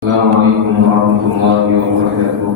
Assalamualaikum warahmatullahi wabarakatuh.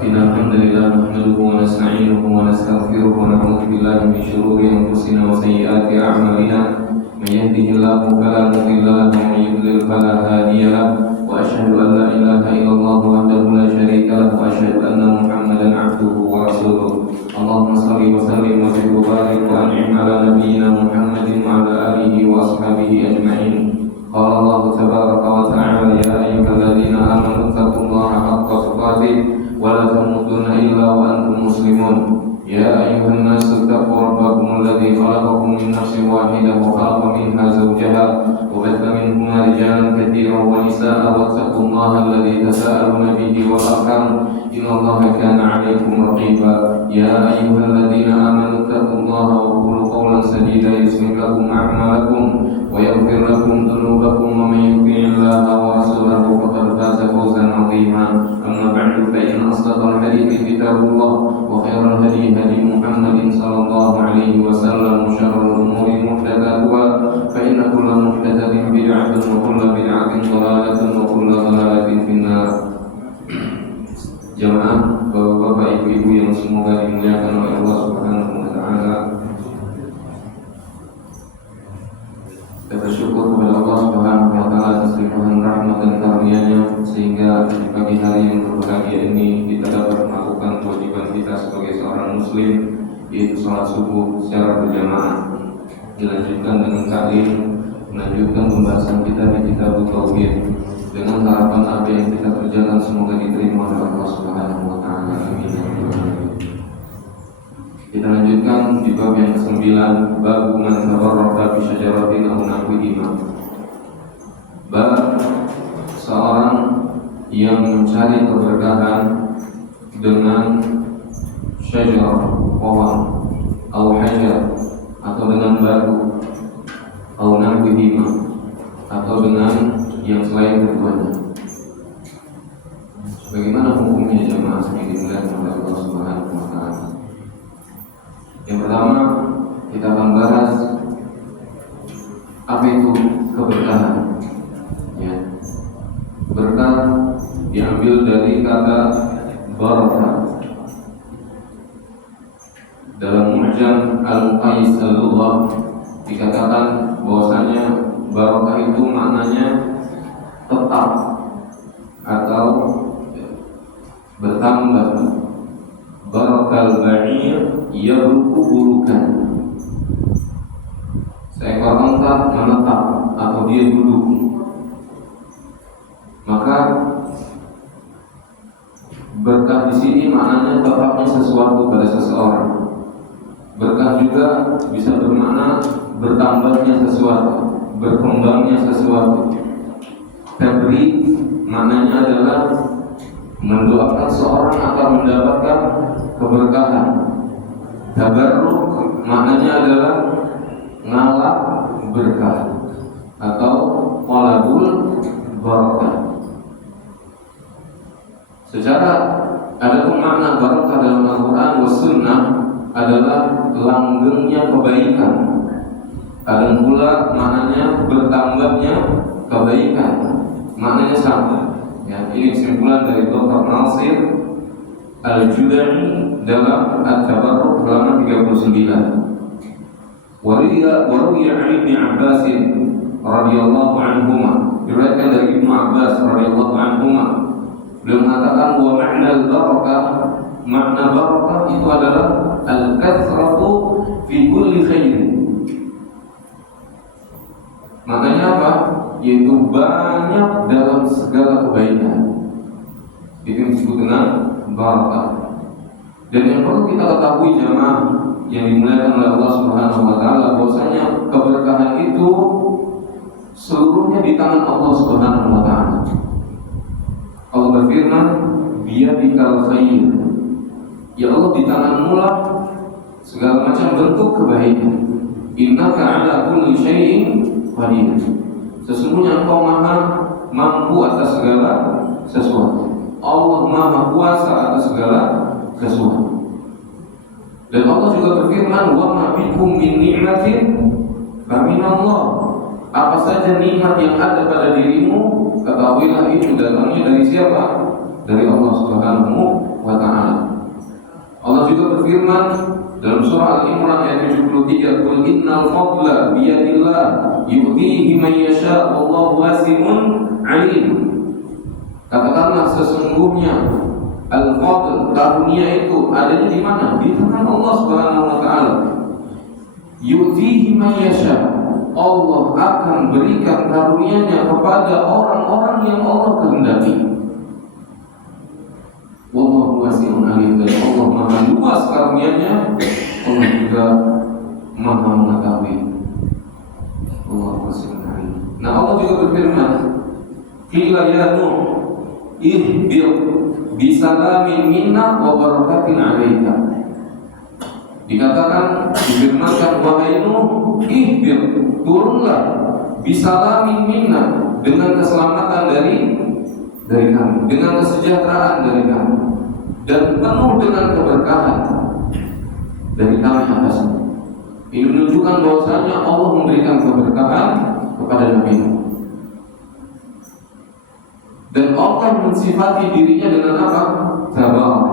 Innal hamdalillah nahmaduhu wa nasta'inuhu wa nastaghfiruhu wa na'udzu billahi min shururi anfusina wa sayyiati a'malina. May yahdihillahu fala mudilla lahu wa may yudlil fala hadiya lahu. Wa asyhadu an la ilaha illallah wahdahu la syarika lahu wa asyhadu anna Muhammadan 'abduhu wa rasuluh. Allahumma shalli wa sallim wa zid wa barik wa an'im 'ala nabiyyina Muhammadin wa 'ala alihi wa ashabihi ajma'in. Qala Allah tabaraka wa ta'ala ya ayyuhalladzina amanu taqullaha haqqa tuqatih wa la tamutunna illa wa antum muslimun. Ya ayyuhan nasu taqu rabbakum alladzi khalaqakum min nafsin wahidah wa khalaqa minha zawjaha wa batha minhuma rijalan katsiran wa nisaa'a wattaqullaha alladzi tasaaluna bihi wal arham innallaha kana 'alaykum raqiba. Ya ayyuhalladzina amanu taqullaha wa qulu qawlan sadida yuslih lakum a'malakum ويغفر لكم ذنوبكم ومن يطع الله ورسوله فقد فاز فوزا عظيما. أما بعد فإن أصدق الحديث كتاب الله وخير الهدي هدي محمد صلى الله عليه وسلم وشر الأمور محدثاتها فإن كل محدثة بدعة وكل بدعة ضلالة وكل ضلالة في النار. Jamaah, bapak-bapak, ibu-ibu yang semoga dimuliakan oleh Allah Subhanahu wa taala. Kita bersyukur kepada Allah Subhanahu wa taala atas limpahan rahmat dan karunia-Nya sehingga di pagi hari yang berbahagia ini kita dapat melakukan kewajiban kita sebagai seorang muslim, yaitu salat subuh secara berjamaah. Dilanjutkan dengan taklim, melanjutkan pembahasan kita di kitab tauhid dengan harapan apa yang kita kerjakan semoga diterima oleh Allah Subhanahu wa taala. Amin. Kita lanjutkan di bab yang ke-9, bab man tabarraka bi syajaratin aw nahwihima. Bab seorang yang mencari keberkahan dengan syajar, pohon, aw hajar, atau dengan batu, aw nahwihima, atau dengan yang selain keduanya. Bagaimana hukumnya jemaah yang dimuliakan oleh Allah Subhanahu wa taala? Yang pertama, kita akan bahas apa itu keberkahan. Ya. Berkah diambil dari kata barakah. Dalam Mu'jam Al-Qais Al-Lughah dikatakan bahwasanya barakah itu maknanya tetap atau bertambah. Barakal ba'ir yabruku burukan. Seekor onta menetap atau dia duduk, maka berkah di sini maknanya tetapnya sesuatu pada seseorang. Berkah juga bisa bermakna bertambahnya sesuatu, berkembangnya sesuatu. Tabrik maknanya adalah mendoakan seorang akan mendapatkan keberkahan. Tabarruk maknanya adalah ngalap berkah atau qalabul barakah. Secara adapun makna barakah dalam Al-Quran wa Sunnah adalah langgengnya kebaikan. Kadang pula maknanya bertambahnya kebaikan. Maknanya sama. Ya, ini kesimpulan dari Dr. Nasir Al-Judani dalam At-Tabarruk halaman 39. Wariya Ali bin Abbas radhiyallahu anhuma, diriwayatkan dari Ibnu Abbas radhiyallahu anhuma, beliau mengatakan wa ma'na al-barakah, makna barakah itu adalah al-kathratu fi kulli khair. Maknanya apa? Yaitu banyak dalam segala kebaikan. Itu yang disebut dengan barakah. Dan yang perlu kita ketahui jemaah yang dimuliakan oleh Allah Subhanahu wa taala, bahwasanya keberkahan itu seluruhnya di tangan Allah Subhanahu wa taala. Allah berfirman, "Biyadikal khair." Ya Allah, di tanganmu lah segala macam bentuk kebaikan. Innaka 'ala kulli syai'in qadir. Sesungguhnya Engkau Maha mampu atas segala sesuatu. Allah Maha kuasa atas segala sesuatu. Dan Allah juga berfirman, "Wa ma bikum min ni'matin fa min Allah." Apa saja nikmat yang ada pada dirimu, ketahuilah itu datangnya dari siapa? Dari Allah Subhanahu wa Ta'ala. Allah juga berfirman dalam surah Al-Imran ayat 73, "Qul innal fadla biyadillah yu'tihi man yasha' wallahu wasi'un 'alim." Katakanlah sesungguhnya al-fadl, karunia itu adanya di mana? Di tangan Allah Subhanahu wa Ta'ala. Yu'tihi man yasha', Allah akan berikan karunia-Nya kepada orang-orang yang Allah kehendaki. Wallahu wasi'un 'alim, dan Allah Maha luas karunia-Nya, Allah juga Maha mengetahui. Wallahu wasi'un 'alim. Nah, Allah juga berfirman, "Qila ya Nuh, ihbir bisalamin minna wa barakatin 'alaika." Dikatakan, difirmankan, wahai Nuh, ihbir, turunlah, bisalamin minna, dengan keselamatan dari kami, dengan kesejahteraan dari kami, dan penuh dengan keberkahan dari kami atasmu. Ini menunjukkan bahwasanya Allah memberikan keberkahan kepada Nabi Nuh. Dan Allah mensifati dirinya dengan apa? Tabarak.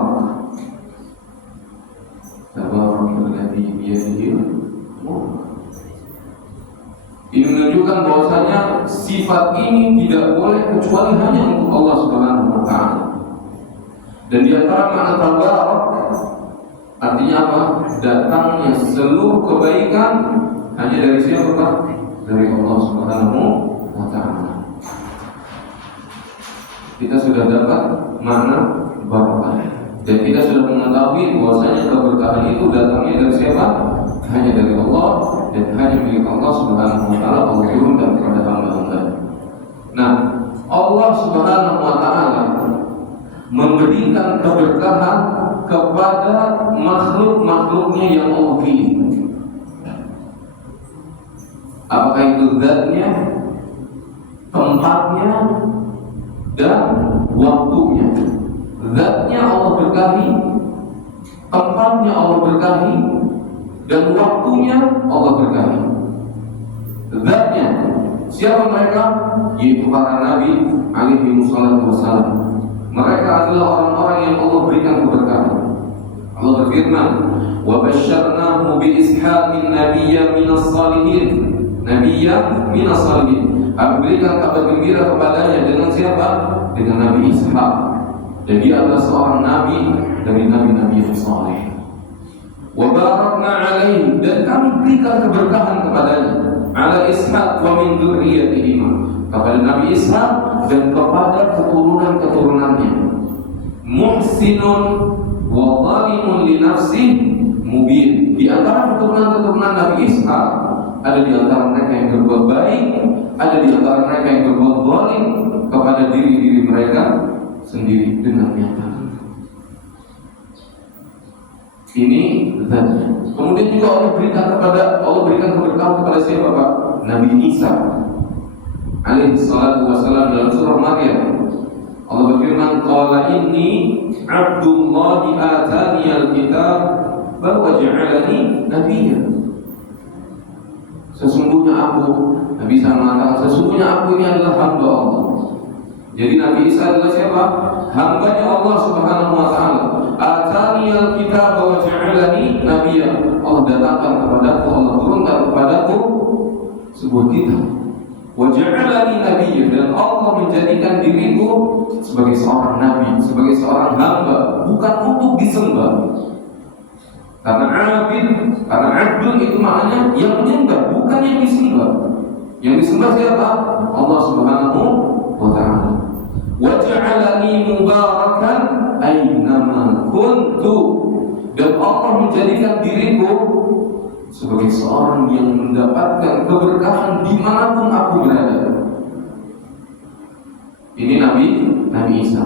Tabarakalladzii biyadihi mulk. Ini menunjukkan bahwasanya sifat ini tidak boleh kecuali hanya untuk Allah Subhanahu wa Ta'ala. Dan di antara makna tabarak artinya apa? Datangnya seluruh kebaikan hanya dari siapa? Dari Allah Subhanahu wa Ta'ala. Kita sudah dapat makna barakah, dan kita sudah mengetahui bahwasanya keberkahan itu datangnya dari siapa? Hanya dari Allah, dan hanya milik Allah Subhanahu wa Ta'ala. Allah turunkan kepada hamba-hamba. Nah, Allah Subhanahu wa Ta'ala memberikan keberkahan kepada makhluk-makhluknya yang Allah pilih. Apakah itu zatnya, tempatnya, dan waktunya. Zatnya Allah berkahi, tempatnya Allah berkahi, dan waktunya Allah berkahi. Zatnya, siapa mereka? Yaitu para nabi alaihi wassalatu wassalam. Mereka adalah orang-orang yang Allah berikan keberkahan. Allah berfirman, "Wa basyarnahu bi ishaqin nabiyyan minas salihin." Nabiyyan minas salihin. Aku berikan kabar gembira kepadanya dengan siapa? Dengan Nabi Ishaq. Dan dia adalah seorang nabi dari nabi-nabi yang saleh. Wa barakna alaihi, dan kami berikan keberkahan kepadanya. Ala Ishaq wa min dzurriyyatihima, kepada Nabi Ishaq dan kepada keturunan-keturunannya. Muhsinun wa zalimun li nafsihi mubin. Di antara keturunan-keturunan Nabi Ishaq ada di antara mereka yang berbuat baik, ada di antara mereka yang berbuat zalim kepada diri-diri mereka sendiri dengan nyata. Ini zatnya. Kemudian juga Allah berikan keberkahan kepada siapa, Pak? Nabi Isa alaihi salatu wassalam dalam surah Maryam. Allah berfirman, "Qala inni 'abdullahi ataniyal kitab wa ja'alani nabiyyan." Sesungguhnya aku, Nabi Isa mengatakan, sesungguhnya aku ini adalah hamba Allah. Jadi Nabi Isa adalah siapa? Hambanya Allah Subhanahu wa Ta'ala. Ataniyal kitab wa ja'alani nabiyyan. Allah datangkan kepadaku, Allah turunkan kepadaku sebuah kitab. Wa ja'alani nabiyyan, dan Allah menjadikan diriku sebagai seorang nabi, sebagai seorang hamba, bukan untuk disembah. Karena abdun itu maknanya yang menyembah, bukan yang disembah. Yang disembah siapa? Allah Subhanahu wa Ta'ala. Wa ja'alani mubarakan aynama kuntu, dan Allah menjadikan diriku sebagai seorang yang mendapatkan keberkahan dimanapun aku berada. Ini Nabi Isa.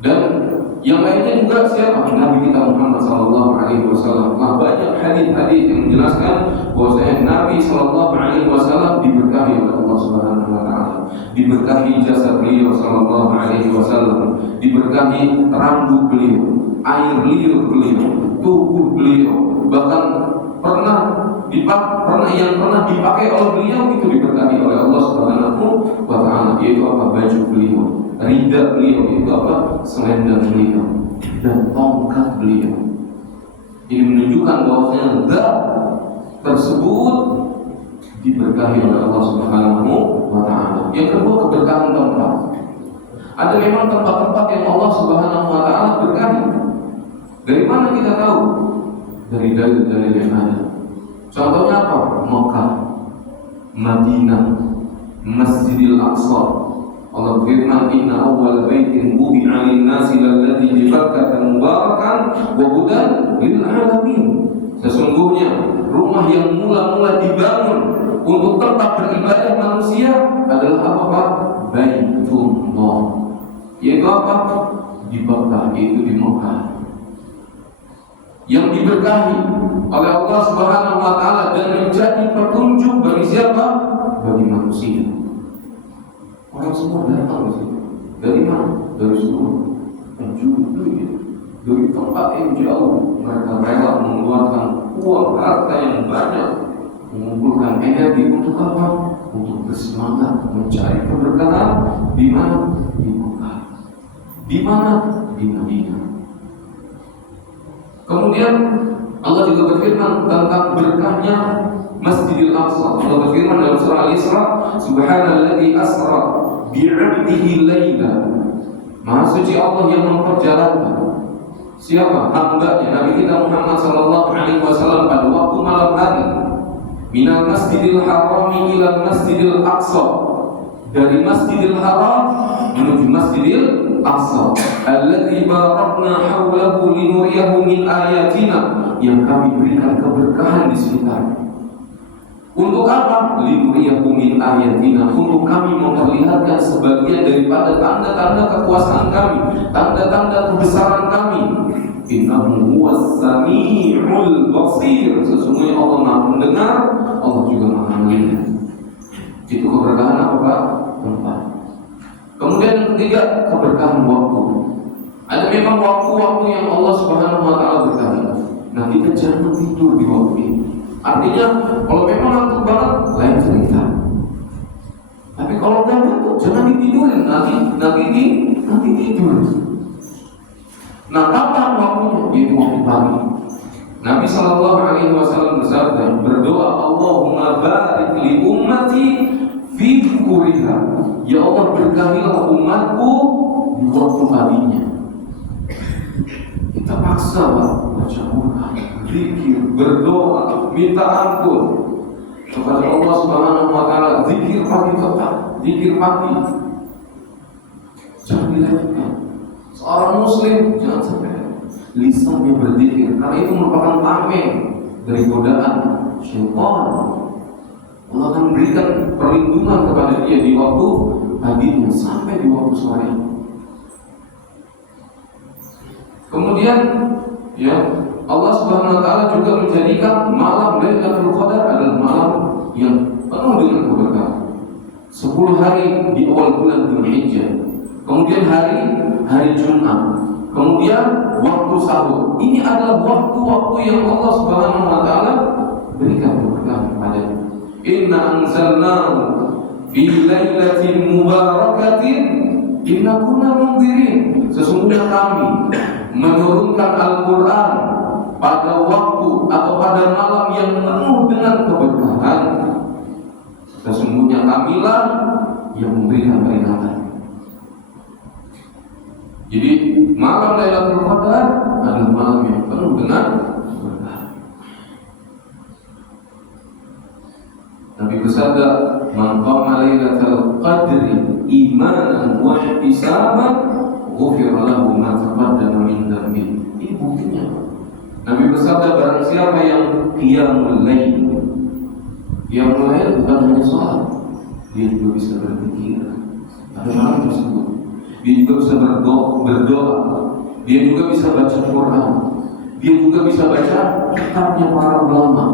Dan yang lainnya juga siapa? Nabi kita Muhammad sallallahu alaihi wasallam. Nah, banyak hadis-hadis yang menjelaskan bahwasanya Nabi sallallahu alaihi wasallam diberkahi oleh Allah Subhanahu wa Ta'ala. Diberkahi jasad beliau sallallahu alaihi wasallam, diberkahi rambut beliau, air liur beliau, tubuh beliau. Bahkan pernah yang pernah dipakai oleh beliau itu diberkahi oleh Allah Subhanahu wa Ta'ala, yaitu apa? Baju beliau, rida beliau, itu apa? Selendang beliau dan tongkat beliau. Ini menunjukkan bahwasanya zat tersebut diberkahi oleh Allah Subhanahu wa Ta'ala. Yang kedua, keberkahan tempat. Ada memang tempat-tempat yang Allah Subhanahu wa Ta'ala berkahi. Dari mana kita tahu? Dari dalil-dalil yang ada. Contohnya apa? Mekah, Madinah, Masjidil Aqsa. Allah firman, inna awwal baitin wudi'a lin-nasi lalladzi bi Bakkah mubarakan wa hudan lil alamin. Sesungguhnya rumah yang mula-mula dibangun untuk tempat beribadah manusia adalah apa, Pak? Baitullah. Yaitu apa? Di Bakkah, yaitu di Mekah, yang diberkahi oleh Allah Subhanahu wa Ta'ala dan menjadi petunjuk bagi siapa? Bagi manusia. Orang semua datang ke situ. Dari mana? Dari seluruh penjuru dunia, dari tempat yang jauh. Mereka rela mengeluarkan uang, harta yang banyak, mengumpulkan energi untuk apa? Untuk bersemangat mencari keberkahan. Di mana? Di Mekah. Di mana? Di Madinah. Kemudian Allah juga berfirman tentang berkahnya Masjidil Aqsa. Allah berfirman dalam surah Al-Isra, Subhanalladzi asra bi'abdihi laila. Maha suci Allah yang memperjalankan siapa? Hambanya Nabi kita Muhammad sallallahu alaihi wasallam pada waktu malam hari, minal Masjidil Haram ila Masjidil Aqsa, dari Masjidil Haram menuju Masjidil Aqsa, alladzi barakna haulahu linuriyahu min ayatina, yang kami berikan keberkahan di sekitarnya. Untuk apa? Linuriyahu min ayatina, untuk kami memperlihatkan sebagian daripada tanda-tanda kekuasaan kami, tanda-tanda kebesaran kami. Innahu huwas sami'ul basir, sesungguhnya Allah Maha mendengar, Allah juga Maha melihat. Itu keberkahan apa, Pak? Tempat. Kemudian yang ketiga, keberkahan waktu. Ada memang waktu-waktu yang Allah Subhanahu wa Ta'ala berkahi. Nah, kita jangan tidur di waktu ini. Artinya, kalau memang ngantuk banget, lain cerita. Tapi kalau udah ngantuk, jangan ditidurin, nanti tidur. Nah, kapan waktunya? Yaitu waktu pagi. Nabi Sallallahu Alaihi Wasallam bersabda, berdoa, Allahumma barik li ummati fi bukuriha. Ya Allah, berkahilah umatku di waktu paginya. Kita paksa baca Quran, zikir, berdoa, minta ampun kepada Allah Subhanahu wa Ta'ala. Zikir pagi tetap, zikir pagi. Jangan dilewatkan. Seorang muslim jangan sampai lisannya berzikir, karena itu merupakan tameng dari godaan syaitan. Allah akan memberikan perlindungan kepada dia di waktu paginya sampai di waktu sore. Kemudian ya, Allah Subhanahu wa Ta'ala juga menjadikan malam Lailatul Qadar adalah malam yang penuh dengan keberkahan. 10 hari di awal bulan Dzulhijjah. Kemudian hari Jumat. Kemudian waktu sahur. Ini adalah waktu-waktu yang Allah Subhanahu wa Ta'ala berikan keberkahan kepadanya. Inna anzalnahu fi lailatin mubarakatin inna kunna munzirin. Sesungguhnya kami menurunkan Al-Quran pada waktu atau pada malam yang penuh dengan keberkahan. Sesungguhnya kamilah yang memberikan peringatan. Jadi malam Lailatul Qadar adalah malam yang penuh dengan keberkahan. Nabi bersabda, "Man qama Lailatul Qadri imanan wa ihtisaban, ghufira lahu ma taqaddama min dhanbihi." Ini buktinya. Nabi bersabda, barang siapa yang qiyamul lail. Qiyamul lail bukan hanya salat, dia juga bisa berzikir pada malam tersebut. Dia juga bisa berdoa, dia juga bisa baca Quran, dia juga bisa baca kitabnya para ulama.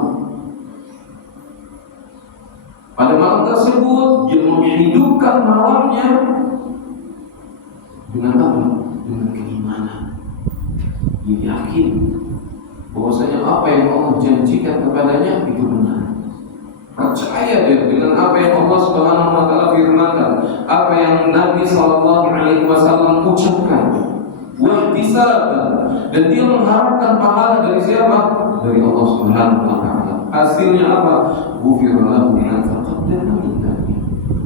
Pada malam tersebut dia menghidupkan malamnya dengan apa? Dengan keimanan. Dia yakin bahwasanya apa yang Allah janjikan kepadanya itu benar. Percaya dia dengan apa yang Allah Subhanahu wa taala firmankan, apa yang Nabi sallallahu alaihi wasallam ucapkan. Wahtisaban, dan dia mengharapkan pahala dari siapa? Dari Allah Subhanahu wa taala. Hasilnya apa? Ghufira lahu ma taqaddama min dhanbi.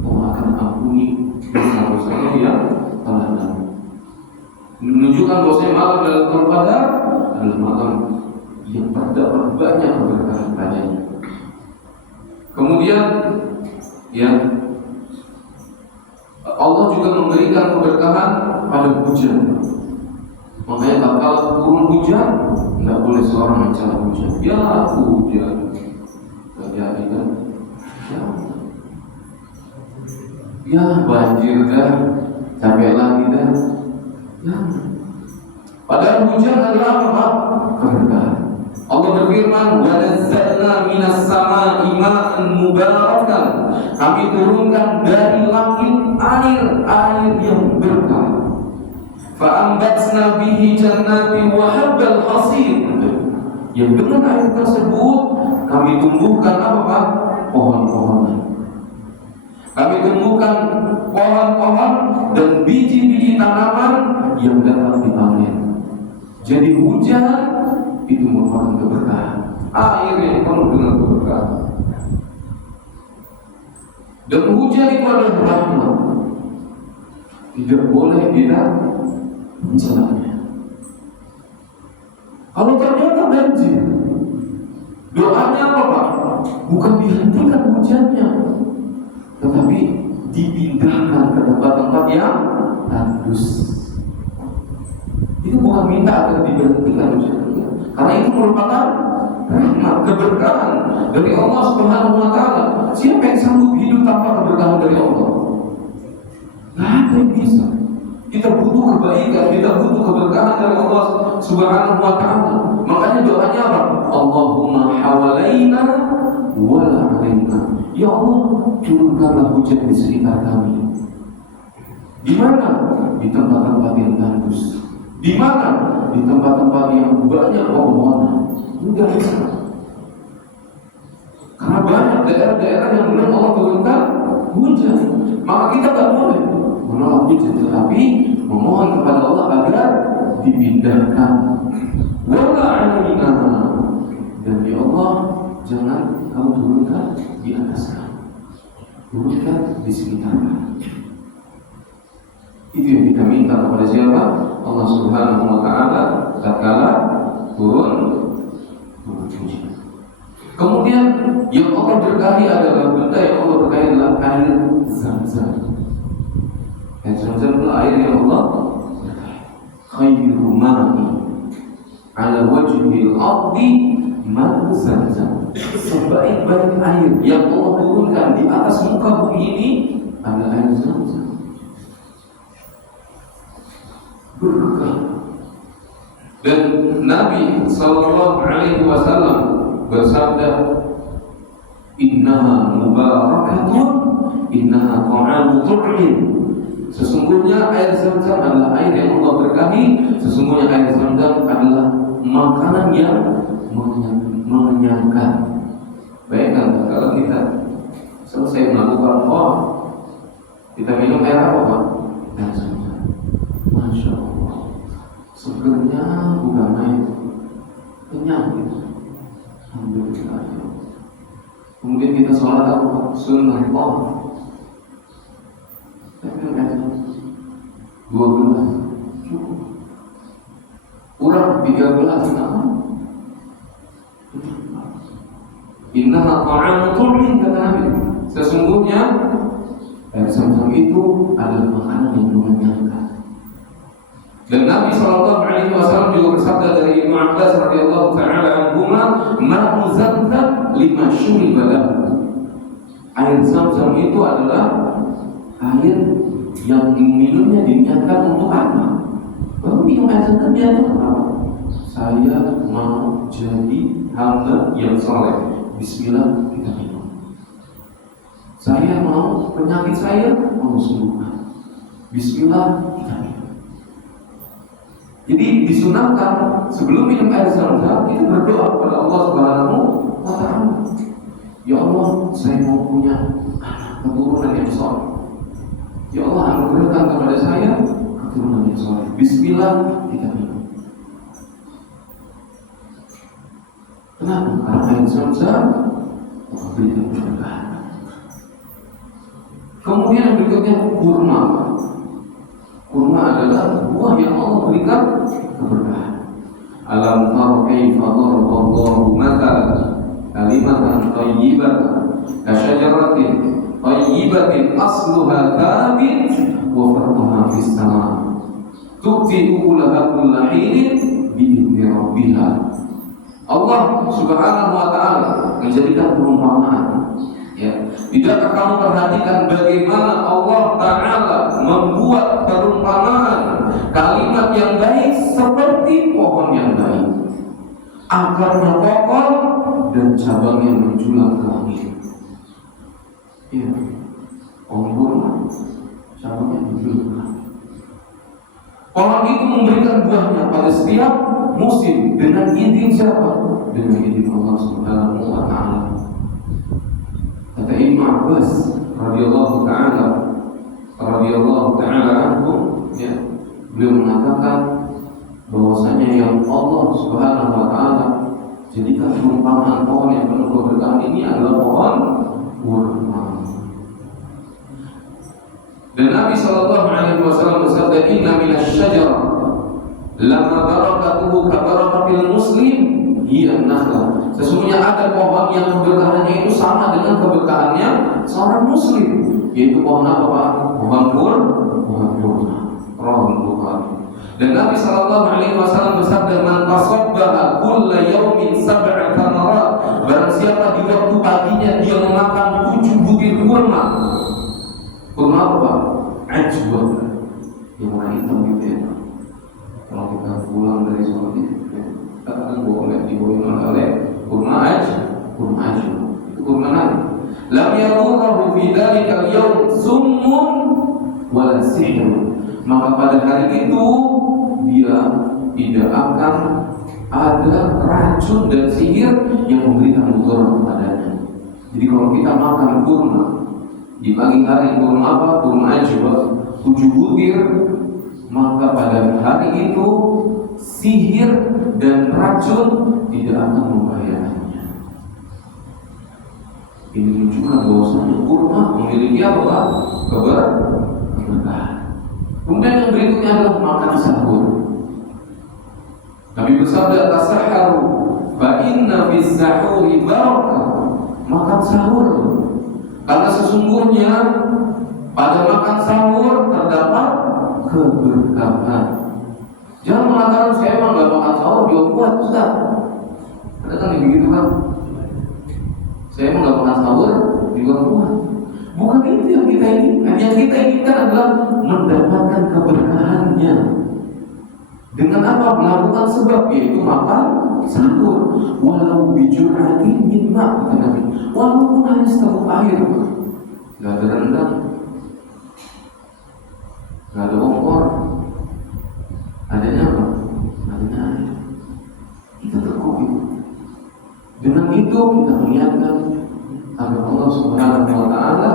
Allah akan ampuni dosa-dosanya yang telah lalu. Menunjukkan bahwasanya malam Lailatul Qadar adalah malam yang terdapat banyak keberkahan padanya. Kemudian ya, Allah juga memberikan keberkahan pada hujan. Makanya kalau turun hujan, tidak boleh seorang mencela hujan. Ya hujan, terjadi kan? Ya banjir dah, capek lagi dah. Ya. Padahal hujan adalah apa? Keberkahan. Allah berfirman, "Wa nazzalna minas samaa'i ma'an mubarakan." Kami turunkan dari langit air yang berkah. Fa'ambatsna bihi jannatin wa habbal hasir. Yang dengan air tersebut kami tumbuhkan apa? Pohon-pohonan. Kami tumbuhkan pohon-pohon dan biji-biji tanaman yang dapat dipanen. Jadi hujan itu merupakan keberkahan. Air yang penuh dengan keberkahan. Dan hujan itu adalah rahmat. Tidak boleh kita mencelanya. Kalau ternyata banjir, doanya apa Pak? Bukan dihentikan hujannya, tetapi dipindahkan ke tempat-tempat yang tandus. Itu bukan minta agar diberhentikan hujannya, karena itu merupakan rahmat, keberkahan dari Allah Subhanahu wa taala. Siapa yang sanggup hidup tanpa keberkahan dari Allah? Tidak ada yang bisa. Kita butuh kebaikan, kita butuh keberkahan dari Allah Subhanahu wa taala. Makanya doanya apa? Allahumma hawalaina wa la alaina. Ya Allah, turunkanlah hujan di sekitar kami. Di mana? Di tempat-tempat yang tandus. Di mana? Di tempat-tempat yang banyak pepohonan. Enggak bisa. Karena banyak daerah-daerah yang belum Allah turunkan hujan. Maka kita tidak boleh menolak hujan, tetapi memohon kepada Allah agar dipindahkan. Wala alaina, dan ya Allah, jangan kamu turunkan di atas kami, turunkan di sekitar kami. Itu yang kita minta kepada siapa? Allah Subhanahu wa taala tatkala turun hujan. Kemudian yang Allah berkahi adalah benda yang Allah berkahi adalah air Zam-Zam. Air Zam-Zam adalah air yang Allah berkahi. Khairu ma'i ala wajhil ardi ma'u Zam-Zam. Sebaik-baik air yang Allah turunkan di atas muka bumi ini adalah air Zam-Zam. Berkah. Dan Nabi sallallahu alaihi wasallam bersabda, innaha mubarakatun, innaha ta'amu tu'min. Sesungguhnya air Zam-Zam adalah air yang Allah berkahi. Sesungguhnya air Zam-Zam adalah makanan yang mengenyangkan. Bayangkan kalau kita selesai melakukan kita minum air apa Pak? Air Zam-Zam. Masya Allah, segernya bukan main, kenyang gitu. Alhamdulillah. Kemudian kita sholat apa? Sunnah Allah. Tapi kan 12 cukup. Kurang 13 nama. Innaha ta'amu tu'min, kata Nabi. Sesungguhnya air Zam-Zam itu adalah makanan yang mengenyangkan. Dan Nabi sallallahu alaihi wasallam juga bersabda dari Ibnu Abbas radhiyallahu taala anhuma, "Ma'u Zam-Zam lima syuriba lahu." Air Zam-Zam itu adalah air yang minumnya diniatkan untuk apa? Baru minum air Zam-Zam dia apa? Saya mau jadi hamba yang saleh. Bismillah, kita minum. Saya mau penyakit saya mau sembuhkan. Bismillah, kita minum. Jadi disunahkan sebelum minum air Zam-Zam kita berdoa kepada Allah Subhanahu wa taala. Ya Allah, saya mau punya anak keturunan yang saleh. Ya Allah, anugerahkan kepada saya keturunan yang saleh. Bismillah, kita minum. Kenapa? Karena air Zam-Zam memberikan keberkahan. Kemudian yang berikutnya kurma. Kurma adalah buah yang Allah berikan keberkahan. Alam tara kaifa daraballahu mathalan kalimatan thayyibatan kasyajaratin thayyibatin asluha thabit wa far'uha fis sama' tu'ti ukulaha kulla hinin bi'idzni rabbiha. Allah Subhanahu wa taala menjadikan perumpamaan. Ya, tidakkah kamu perhatikan bagaimana Allah Ta'ala membuat perumpamaan kalimat yang baik seperti pohon yang baik, akarnya kokoh dan cabangnya menjulang ke langit. Ya, pohon kurma cabangnya menjulang ke langit. Pohon itu memberikan buahnya pada setiap musim dengan izin siapa? Dengan izin Allah Subhanahu wa taala. Kata Ibnu Abbas radhiyallahu taala anhu, ya, beliau mengatakan bahwasanya yang Allah Subhanahu wa taala jadikan perumpamaan pohon yang penuh keberkahan ini adalah pohon kurma. Dan Nabi sallallahu alaihi wasallam bersabda, "Inna minasy-syajarah lama barakatuhu ka barakatil muslim hiya an-nakhlah." Sesungguhnya ada pohon yang keberkahannya itu sama dengan keberkahannya seorang muslim, yaitu pohon apa Pak? Pohon kurma. Rahul Bukhari. Dan Nabi sallallahu alaihi wasallam bersabda, "Man tasabbaha kulla yaumin sab'a thamarat." Barang siapa di waktu paginya dia memakan 7 butir kurma. Kurma apa Pak? Ajwa. Yang warna hitam gitu ya. Kalau kita pulang dari sholat itu, kita akan dibawain oleh kurma ajwa. Itu kurma Nabi. Lam yadurruhu fi dzalikal yaum summun wala sihr. Maka pada hari itu dia tidak akan ada racun dan sihir yang memberikan mudarat kepadanya. Jadi kalau kita makan kurma di pagi hari, kurma apa? Kurma ajwa 7 butir, maka pada hari itu sihir dan racun tidak akan membahayakannya. Ini menunjukkan bahwasanya kurma memiliki apa? Keberkahan. Kemudian yang berikutnya adalah makan sahur. Nabi bersabda, "Tasahharu fa inna fis sahuri barakah." Makan sahur, karena sesungguhnya pada makan sahur terdapat keberkahan. Jangan mengatakan saya emang gak makan sahur dia kuat Ustaz. Ada kan yang begitu kan? Saya emang gak makan sahur dia kuat. Bukan itu yang kita inginkan. Yang kita inginkan adalah mendapatkan keberkahannya. Dengan apa? Melakukan sebab, yaitu makan sahur. Walau bijur'atin min ma', kata Nabi. Walaupun hanya setengah air, gak ada rendang, gak ada opor, adanya apa? Adanya air. Kita terkopi. Dengan itu kita melihatkan agar Allah Subhanahu wa taala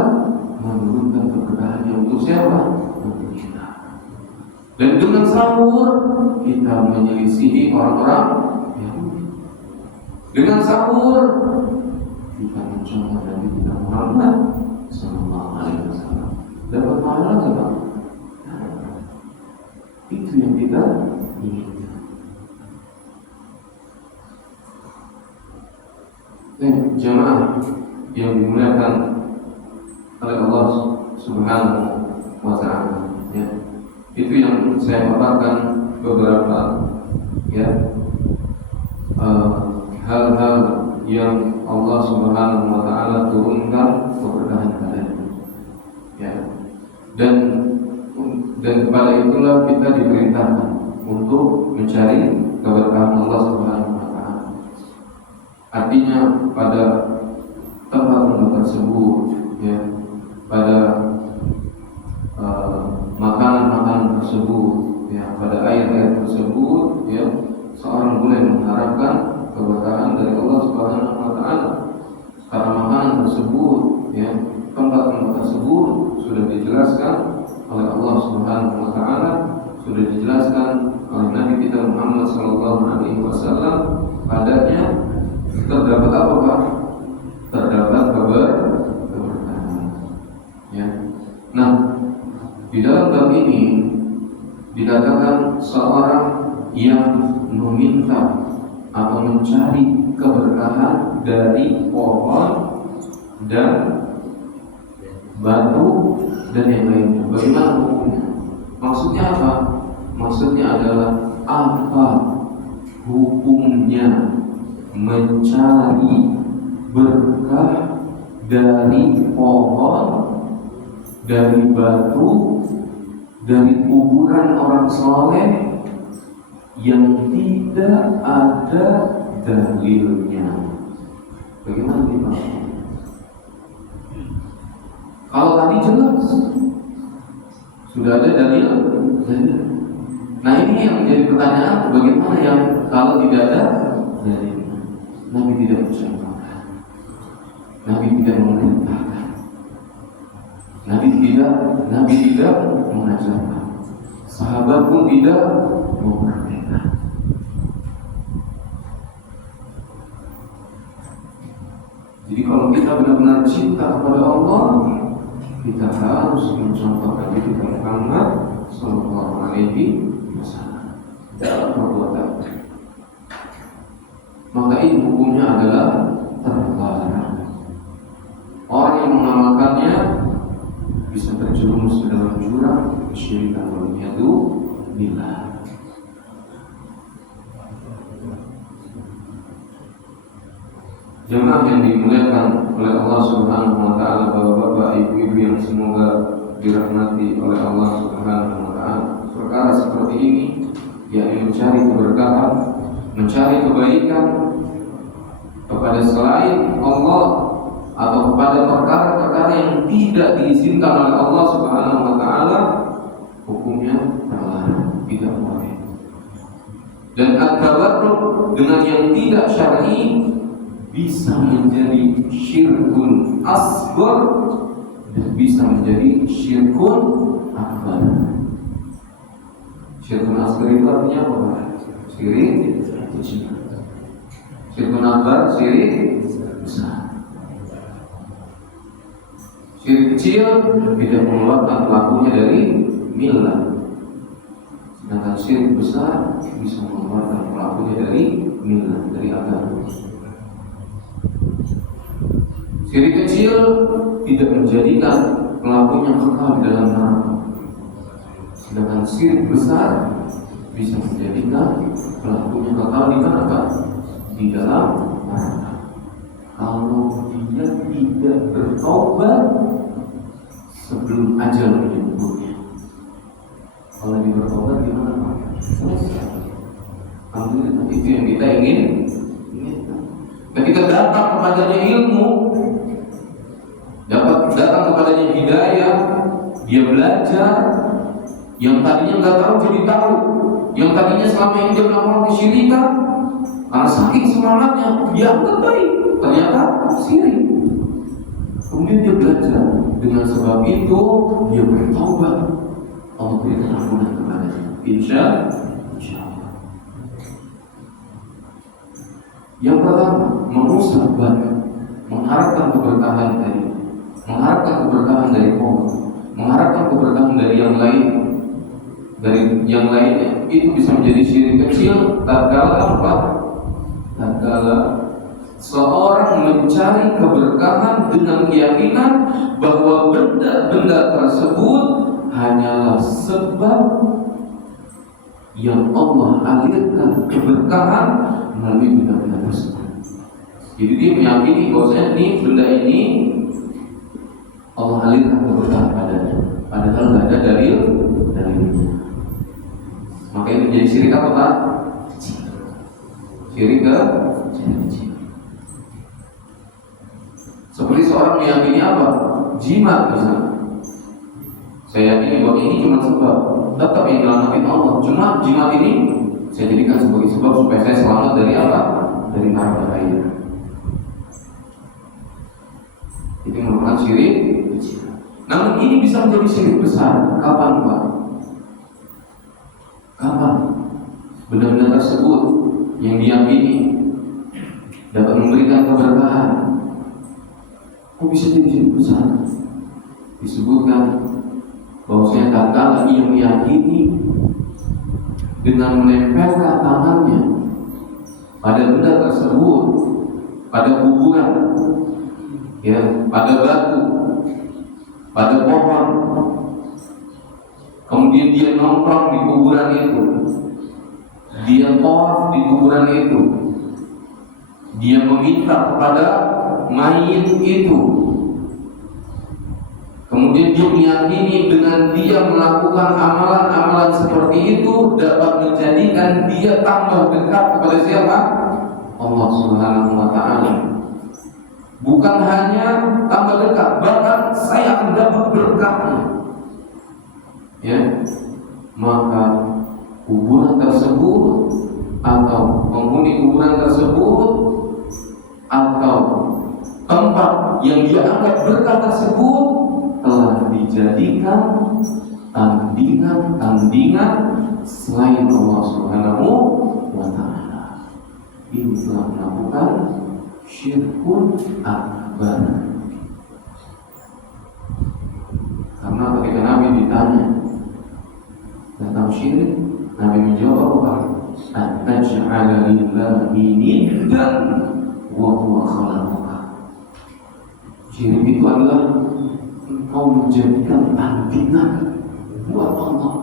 menurunkan keberkahannya untuk siapa? Untuk kita. Dan dengan sahur kita menyelisihi orang-orang Yahudi. Dengan sahur kita mencontoh Nabi kita Muhammad sallallahu alaihi wasallam. Dapat pahala enggak? Itu yang kita inginkan. Jemaah yang dimuliakan oleh Allah Subhanahu wa taala, ya. Itu yang saya paparkan beberapa, ya, hal-hal yang Allah Subhanahu wa taala turunkan keberkahan padanya, ya. Dan kepada itulah kita diperintahkan untuk mencari keberkahan Allah Subhanahu wa taala. Artinya pada tempat-tempat tersebut, ya, pada makanan-makanan tersebut, ya, pada air tersebut ya, seorang boleh mengharapkan keberkahan dari Allah Subhanahu wa taala. Karena makanan tersebut ya, tempat-tempat tersebut sudah dijelaskan oleh Allah Subhanahu wa taala, sudah dijelaskan oleh Nabi kita Muhammad sallallahu alaihi wasallam. Padanya terdapat apa, Pak? Terdapat keberkahan. Ya. Nah, di dalam bab ini dikatakan seorang yang meminta atau mencari keberkahan dari pohon dan batu dan yang lainnya. Bagaimana hukumnya? Maksudnya apa? Maksudnya adalah apa hukumnya mencari berkah dari pohon, dari batu, dari kuburan orang soleh yang tidak ada dalilnya. Bagaimana kita? Kalau tadi jelas sudah ada dalil. Nah ini yang menjadi pertanyaan, bagaimana yang kalau tidak ada dalil? Nabi tidak mencontohkan, Nabi tidak memerintahkan, Nabi tidak mengajarkan, sahabat pun tidak mempraktikkan. Jadi kalau kita benar-benar cinta kepada Allah, kita harus mencontohkan Nabi Muhammad sallallahu alaihi wasallam dalam perbuatan. Maka ini hukumnya adalah terlarang. Orang yang mengamalkannya bisa terjerumus ke dalam jurang kesyirikan waliyadu billah. Jemaah yang dimuliakan oleh Allah Subhanahu wa taala, bapak-bapak, ibu-ibu yang semoga dirahmati oleh Allah Subhanahu wa taala. Perkara seperti ini yakni mencari keberkahan, mencari kebaikan kepada selain Allah atau kepada perkara-perkara yang tidak diizinkan oleh Allah Subhanahu wa taala, hukumnya terlarang, tidak boleh. Dan at-tabarruk dengan yang tidak syar'i bisa menjadi syirkun asghar dan bisa menjadi syirkun akbar. Syirkun asghar itu artinya apa? Syirik kecil. Syirkun akbar syirik besar. Syirik kecil tidak mengeluarkan pelakunya dari millah. Sedangkan syirik besar bisa mengeluarkan pelakunya dari millah, dari agama. Syirik kecil tidak menjadikan pelakunya kekal di dalam neraka. Sedangkan syirik besar bisa menjadikan pelakunya kekal di mana? Di dalam neraka. Kalau dia tidak bertobat sebelum ajal menjemputnya. Kalau dia bertobat gimana, Pak? Selesai. Alhamdulillah, itu yang kita ingin. Ketika datang kepadanya ilmu, datang kepadanya hidayah, dia belajar, yang tadinya nggak tahu jadi tahu, yang tadinya selama ini dia melakukan kesyirikan, karena saking semangatnya dia anggap baik, ternyata syirik. Kemudian dia belajar, dengan sebab itu dia bertaubat, Allah berikan ampunan kepadanya. Insya Allah. Yang pertama, mengusap mengharapkan keberkahan dari pohon, mengharapkan keberkahan dari yang lainnya, itu bisa menjadi syirik kecil tatkala apa? Tatkala seorang mencari keberkahan dengan keyakinan bahwa benda-benda tersebut hanyalah sebab yang Allah alirkan keberkahan melalui benda-benda tersebut. Jadi dia meyakini bahwasanya benda ini Allah alirkan keberkahan padanya, padahal tidak ada dalilnya. Maka ini menjadi syirik apa, Pak? Syirik kecil. Seperti seorang meyakini apa? Jimat misalnya. Saya yakini bahwa ini cuma sebab, tetap yang nyelamatin Allah. jimat ini saya jadikan sebagai sebab supaya saya selamat dari apa? Dari marah bahaya. Itu merupakan syirik kecil. Namun ini bisa menjadi syirik besar. Kapan Pak? Kapan benda-benda tersebut yang diyakini dapat memberikan keberkahan, kok bisa jadi syirik besar? Disebutkan bahwasanya tatkala ia meyakini dengan menempelkan tangannya pada benda tersebut, pada kuburan, ya, pada batu, pada pohon, kemudian dia nongkrong di kuburan itu, dia tawaf di kuburan itu, dia meminta kepada mayit itu, kemudian dia meyakini dengan dia melakukan amalan-amalan seperti itu dapat menjadikan dia tambah dekat kepada siapa? Allah Subhanahu wa Ta'ala. Bukan hanya tambah dekat, bahkan saya akan dapat berkahnya. Ya, maka kuburan tersebut atau penghuni kuburan tersebut atau tempat yang dia anggap berkah tersebut telah dijadikan tandingan selain Allah Subhanahu wa Ta'ala. Ini telah melakukan syirkun akbar. Karena ketika Nabi ditanya tentang syirik, Nabi menjawab apa? At-taj'ala lillahi niddan wa huwa khalaqaka. Syirik itu adalah engkau menjadikan tandingan buat Allah,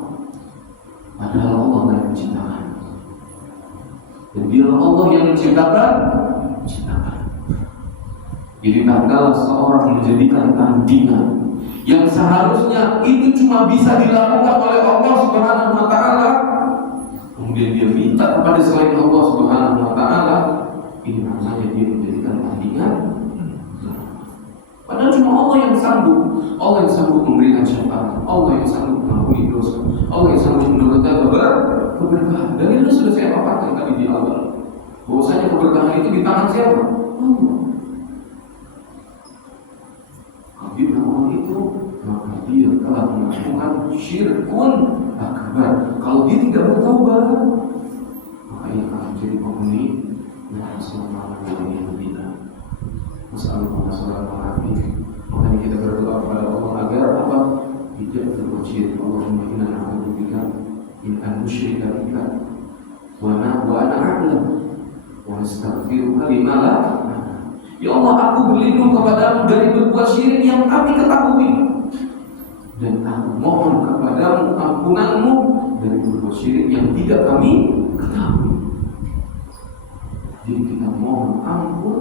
padahal Allah yang menciptakan. Dan biarlah Allah yang menciptakan. Jadi tatkala seorang menjadikan tandingan yang seharusnya itu cuma bisa dilakukan oleh Allah Subhanahu wa Ta'ala, kemudian dia minta kepada selain Allah Subhanahu wa Ta'ala, ini namanya dia menjadikan tandingan. Padahal cuma Allah yang sanggup. Allah yang sanggup memberikan syafaat, Allah yang sanggup mengampuni dosa, Allah yang sanggup menurunkan keberkahan. Dan itu sudah saya paparkan tadi di awal, bahwasanya keberkahan itu di tangan siapa? Allah. Apabila orang itu, maka dia telah melakukan syirkun akbar. Kalau dia tidak bertaubat, maka ia akan menjadi penghuni neraka selama lamanya. Masalahnya makanya kita berdoa kepada Allah agar apa? Tidak berbuat syirik. Allahumma inna na'udzubika min an nusyrika bika wa ana a'lam wa nastaghfiruka lima la. Ya Allah, aku berlindung kepadamu dari berbuat syirik yang kami ketahui, dan aku mohon kepadamu ampunanmu dari berbuat syirik yang tidak kami ketahui. Jadi kita mohon ampun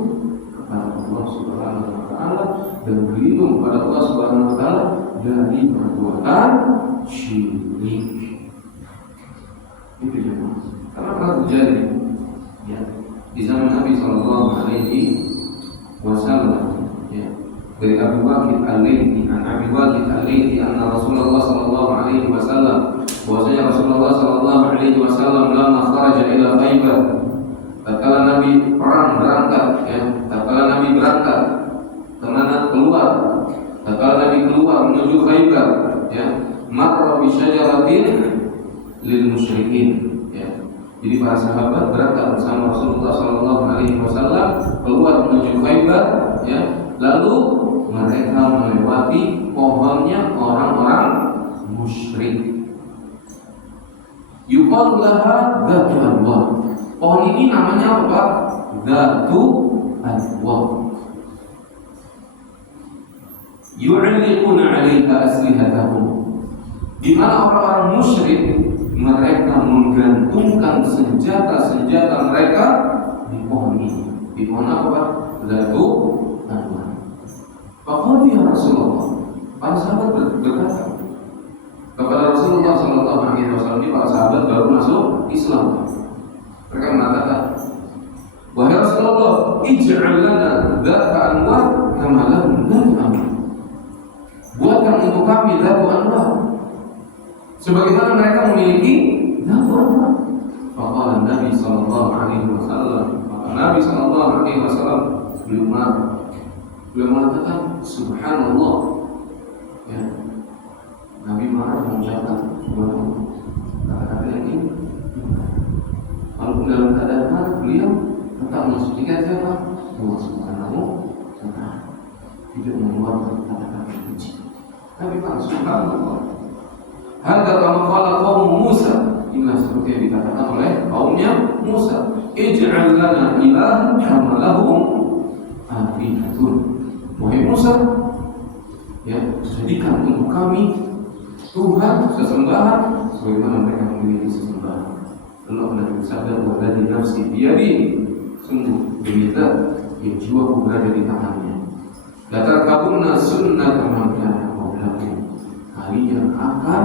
kepada Allah Subhanahu wa Ta'ala dan berlindung kepada Allah Subhanahu wa Ta'ala dari perbuatan syirik. Itu jemaah. Karena pernah terjadi ya di zaman Nabi Sallallahu Alaihi Wasallam, ya, dari Abu Waqid Al-Laythi, Abu Waqid Al-Laythi, anna Rasulullah Sallallahu Alaihi Wasallam, bahwasanya Rasulullah Sallallahu Alaihi Wasallam lama kharaja ila Khaybar, tatkala Nabi perang berangkat, ya, tatkala Nabi berangkat kemana keluar, tatkala Nabi keluar menuju Khaybar, ya, marra bi syajaratin lil musyrikin, ya. Jadi para sahabat berangkat bersama Rasulullah Sallallahu Alaihi Wasallam keluar menuju Khaybar, ya. Lalu mereka melewati pohonnya orang-orang musyrik. Yuqalu laha dzatu anwa. Pohon ini namanya apa? Dzatu anwa. Yu'alliquna 'alaiha aslihatahum. Di mana orang-orang musyrik mereka menggantungkan senjata-senjata mereka di pohon ini. Di pohon apa? Dzatu anwa. Faqala ya Rasulullah, para sahabat berkata kepada Rasulullah Sallallahu Alaihi Wasallam, ini para sahabat baru masuk Islam. Mereka mengatakan, wahai Rasulullah, ij'al lana dzata anwar kama lahum dzatu anwar. Buatkan untuk kami dzatu anwar sebagaimana mereka memiliki Kenapa? Faqala Nabi sallallahu alaihi wasallam. Nabi sallallahu alaihi wasallam beliau mengatakan subhanallah. Ya. Nabi marah mengucapkan kata-kata ini. Walaupun dalam keadaan marah, beliau tetap mensucikan siapa? Allah subhanahu wa ta'ala. Tidak mengeluarkan kata-kata keji. Nabi marah subhanallah. Hadza kama qala qaum Musa. Inilah seperti yang dikatakan oleh kaumnya Musa. Ij'al lana ilahan kama lahum alihatun. Wahai Musa, ya, jadikan untuk kami Tuhan sesembahan sebagaimana mereka memiliki sesembahan. Allah Nabi bersabda, "Walladzi nafsi biyadihi." Sungguh demi zat yang jiwaku berada di tangannya. La tarkabunna sunnata man kana qablakum. Kalian akan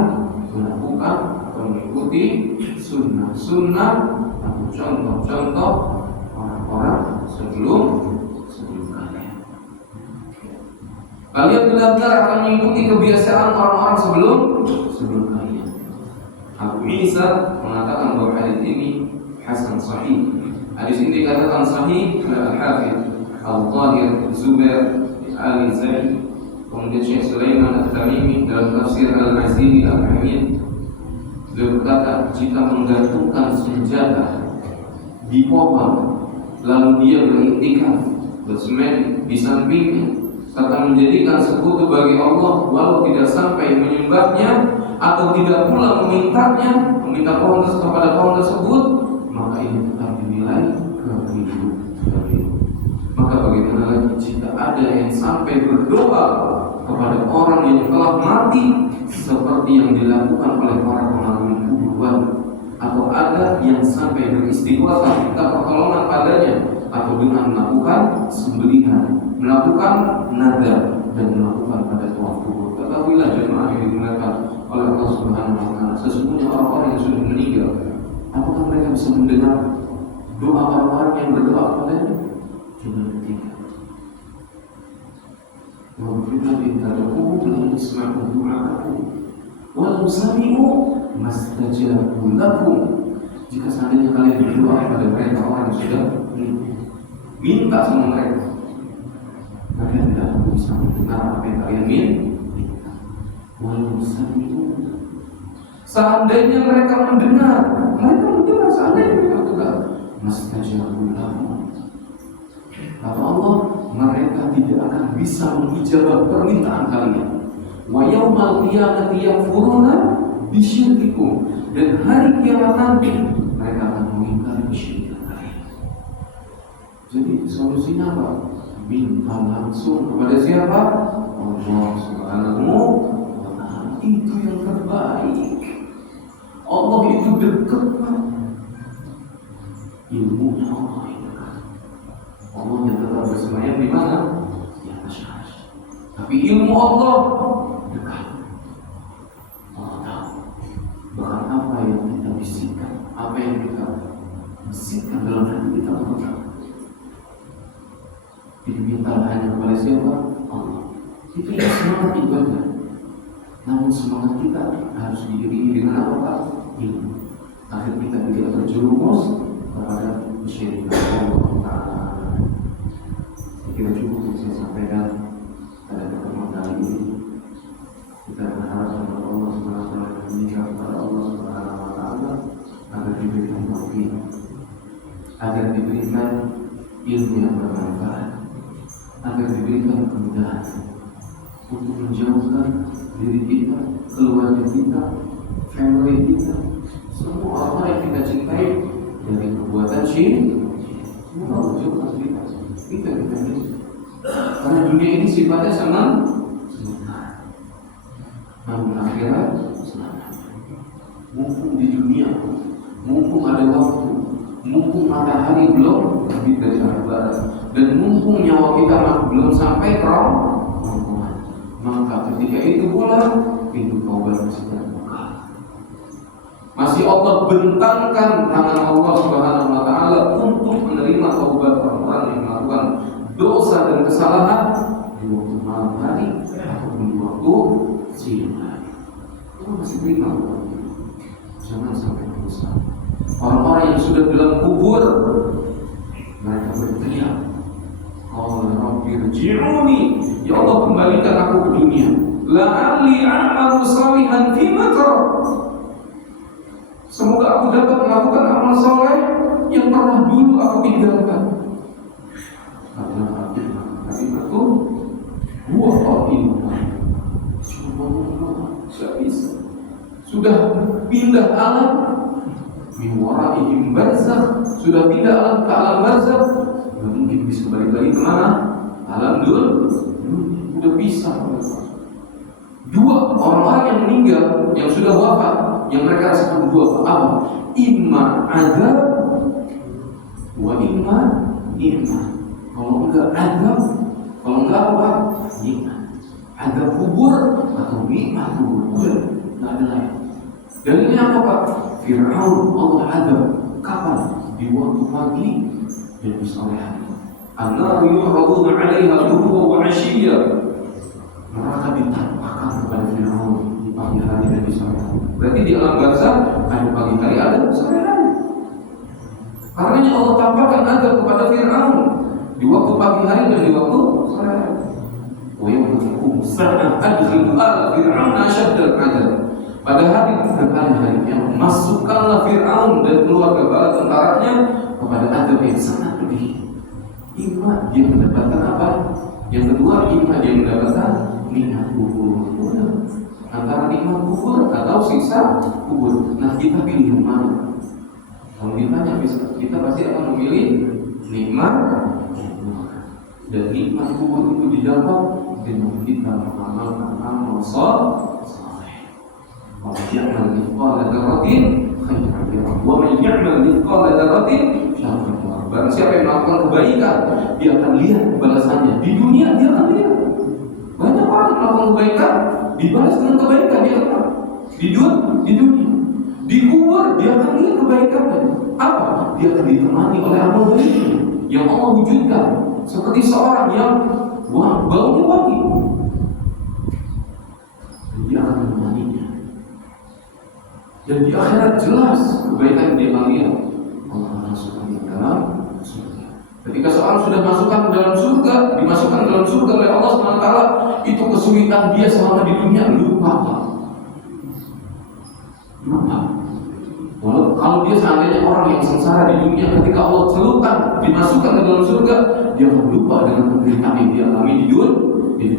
melakukan atau mengikuti sunnah atau contoh-contoh orang-orang sebelum kalian. Kalian benar-benar akan mengikuti kebiasaan orang-orang sebelum kalian. Abu Isa mengatakan bahwa hadis ini hasan sahih. Hadis ini dikatakan sahih oleh Al-Hafidz Al-Tahir Zubair Al-Zaid, kemudian Syekh Sulaiman At-Tamimi dalam tafsir Al-Mazidi Al-Hamid. Beliau berkata, jika menggantungkan senjata di pohon lalu dia beriktikaf bersemedi di sampingnya serta menjadikan sekutu bagi Allah walau tidak sampai menyembahnya atau tidak pula meminta pohon kepada pohon tersebut, maka ini tetap dinilai kekeliruan. Maka bagaimana lagi jika ada yang sampai berdoa kepada orang yang telah mati seperti yang dilakukan oleh para pengalami kuburan, atau ada yang sampai beristighosa minta pertolongan padanya, atau dengan melakukan sembelihan, melakukan nadar dan melakukan pada tawaf kubur. Ketahuilah jemaah yang dimuliakan oleh Allah Subhanahu wa taala, sesungguhnya orang-orang yang sudah meninggal, apakah mereka bisa mendengar doa orang-orang yang berdoa kepadanya? Cuma ketika wa bi'adin tad'u la yasma'u du'a'akum wa law sami'u mastajabu lakum. Jika seandainya kalian berdoa kepada mereka orang yang sudah minta sama mereka, kalian tidak akan bisa mendengar apa yang kalian minta. Walau sami'u, seandainya mereka mendengar seandainya mereka mendengar, mastajabu lakum, kata Allah, mereka tidak akan bisa mengijabah permintaan kalian. Wa yaumal qiyamati yakfuruna bisyirkikum, dan hari kiamat nanti mereka akan mengingkari kesyirikan kalian. Jadi solusinya apa? Minta langsung kepada siapa? Allah Subhanahu wa ta'ala. Itu yang terbaik. Allah itu dekat. Ilmu Allah itu dekat. Allah yang tetap bersemayam di mana? Di atas arsy. Tapi ilmu Allah dekat. Allah tahu bahkan apa yang kita bisikkan, apa yang kita bisikkan dalam hati kita Allah tahu. Diminta hanya kepada siapa? Allah. Itu yang semangat ibadah. Namun semangat kita harus diiringi dengan apa? Ilmu. Akhir kita tidak terjerumus kepada kesyirikan Allah Taala. Saya kira cukup yang saya sampaikan pada pertemuan kali ini. Kita berharap kepada Allah Subhanahu wa taala, meminta kepada Allah Subhanahu wa taala agar diberikan taufik, agar diberikan ilmu yang bermanfaat, agar diberikan kemudahan untuk menjauhkan diri kita, keluarga kita, family kita, semua orang yang kita cintai dari perbuatan syirik. Semua Allah jauhkan kita ini. Karena dunia ini sifatnya sementara, namun akhirat selamat. Mumpung di dunia, mumpung ada waktu, mumpung matahari belum terbit dari arah barat, dan mumpung nyawa kita belum sampai ke rombongan, maka ketika itu pula pintu taubat masih terbuka. Masih Allah bentangkan tangan Allah Subhanahu wa taala untuk menerima taubat orang-orang yang melakukan dosa dan kesalahan di waktu malam hari ataupun di waktu siang hari. Allah masih terima. Jangan sampai dosa. Orang-orang yang sudah dalam kubur, mereka berteriak, qala rabbi irji'uni, ya Allah kembalikan aku ke dunia, la'alli a'malu salihan fima tarak, semoga aku dapat melakukan amal saleh yang pernah dulu aku tinggalkan. Karena hati itu buah Allah, tidak bisa. Sudah pindah alam, min waraihim barzakh, sudah pindah alam ke alam barzakh, tidak mungkin bisa balik lagi ke mana? Alam dunia. Sudah bisa. Dua orang yang meninggal, yang sudah wafat, yang mereka rasakan dua apa? Imma azab wa imma nikmat. Kalau enggak azab, kalau enggak apa? Nikmat. Azab kubur atau nikmat kubur. Udah, enggak ada lain. Dalilnya apa Pak? Fir'aun Allah azab kapan? Di waktu pagi dan di sore hari. An-nar yu'raduna 'alaiha ghudwan wa 'ashiyya. Neraka ditampakkan kepada Fir'aun di pagi hari dan di sore hari. Berarti di alam barzakh ada pagi hari, ada sore hari. Karenanya Allah tampakkan azab kepada Fir'aun di waktu pagi hari dan di waktu sore hari. Wa yawma sa'ah adkhilu ala fir'aun asyaddal 'adzab. Pada hari yang masukkanlah Fir'aun dan keluarga bala tentaranya kepada azab yang sangat pedih. Imma dia mendapatkan apa? Yang kedua, imma dia mendapatkan nikmat kubur. Antara nikmat kubur atau siksa kubur. Nah, kita pilih yang mana? Kalau ditanya, kita pasti akan memilih nikmat. Dan nikmat kubur itu didapat dengan kita mengamalkan amal saleh. Wa man ya'mal mithqala dzarratin khairan yarah, wa man ya'mal mithqala dzarratin syarran yarah. Barang siapa yang melakukan kebaikan, dia akan lihat balasannya. Di dunia dia akan lihat. Banyak orang yang melakukan kebaikan dibalas dengan kebaikan, dia akan di dunia. Di kubur dia akan lihat kebaikannya. Apa? Dia akan ditemani oleh amal baiknya yang Allah wujudkan. Seperti seorang yang baunya wangi, dia akan menemaninya. Dan di akhirat jelas kebaikan dia akan lihat. Allah masukkan di dalam surga. Ketika seorang sudah masukkan ke dalam surga, dimasukkan ke dalam surga oleh Allah SWT, itu kesulitan dia selama di dunia lupa. Walau kalau dia seandainya orang yang sengsara di dunia, ketika Allah celupkan, dimasukkan ke dalam surga, dia akan lupa dengan penderitaan yang dia alami di dunia.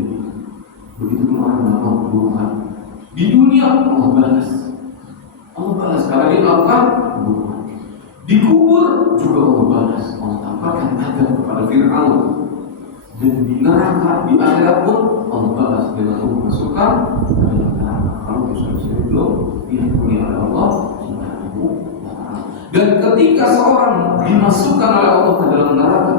Begitu pun orang yang melakukan keburukan di dunia, Allah balas karena dia melakukan keburukan. Di kubur juga Allah balas. Allah tampakkan azab kepada Fir'aun. Dan di neraka, di akhirat pun Allah balas dengan memasukkan ke dalam neraka. Kalau dosa-dosa belum diampuni oleh Allah Subhanahu wa ta'ala. Dan ketika seorang dimasukkan oleh Allah ke dalam neraka,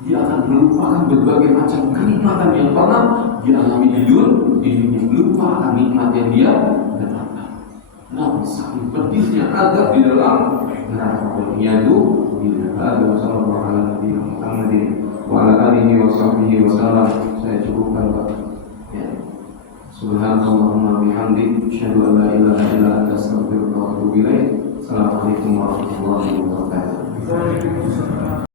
dia akan melupakan berbagai macam kenikmatan yang pernah dia alami di dunia, lupa akan nikmat yang dia dapatkan. Namun saking pedihnya azab di dalam neraka. Yaitu bila sallallahu alaihi wa ala alihi wa sahbihi wa sallam. Saya cukupkan Pak. Ya. Subhanallahumma bihamdik, asyhadu an la ilaha illa anta, astaghfiruka wa atubu ilaik. Assalamualaikum warahmatullahi wabarakatuh.